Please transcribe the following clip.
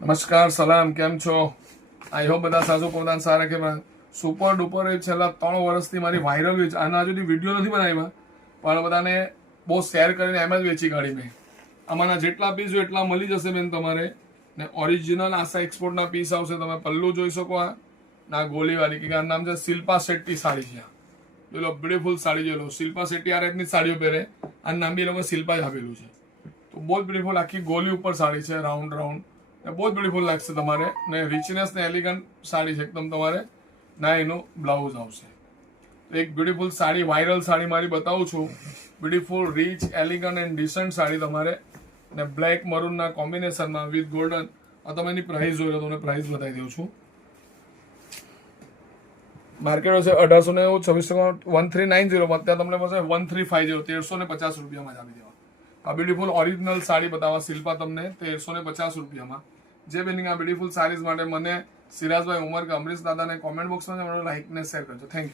નમસ્કાર સલામ, કેમ છો? આઈ હોપ બધા સાચું પોતાના સારા કે સુપર ડુપર એ છેલ્લા 3 વર્ષથી મારી વાયરલ છે. આના હજુ વિડીયો નથી બનાવ્યા, પણ બધાને બહુ શેર કરીને એમ જ વેચી કાઢી મેં. આમાંના જેટલા પીસ હોય એટલા મળી જશે બેન તમારે. ને ઓરિજિનલ આશા એક્સપોર્ટના પીસ આવશે. તમે પલ્લું જોઈ શકો. ના ગોલીવાળી કે આનું નામ છે શિલ્પા શેટ્ટી સાડી છે. જોઈ લો, બ્યુટીફુલ સાડી જોઈ લો. શિલ્પા શેટ્ટી આ રીતની સાડીઓ પહેરે. આનું નામ બી એ લોકો શિલ્પા જ આપેલું છે. તો બહુ જ બ્યુટીફુલ આખી ગોલી ઉપર સાડી છે, રાઉન્ડ રાઉન્ડ. બહુ જ બ્યુટીફુલ લાગશે તમારે. ને રિચનેસ ને એલિગન્ટ સાડી છે એકદમ. તમારે ના એનું બ્લાઉઝ આવશે. તો એક બ્યુટીફુલ સાડી, વાયરલ સાડી મારી બતાવું છું. Beautiful rich elegant and decent sari તમારે. ને બ્લેક મરૂનના કોમ્બિનેશનમાં વિથ ગોલ્ડન. તમે એની પ્રાઇસ જોઈ લો, તમને પ્રાઇસ બતાવી દઉં છું. માર્કેટ હશે 1826, 1390. અત્યારે તમને મળશે 1350, 1350 રૂપિયામાં જ આપી દેવા. આ બ્યુટીફુલ ઓરિજિનલ સાડી બતાવવા શિલ્પા તમને 1350 રૂપિયામાં. જે બેનિંગ આ બ્યુટીફુલ સાડીઝ માટે મને સિરાજભાઈ, ઉમર કે અમરીશ દાદાને કોમેન્ટ બોક્સમાં લાઈક ને શેર કરજો. Thank you.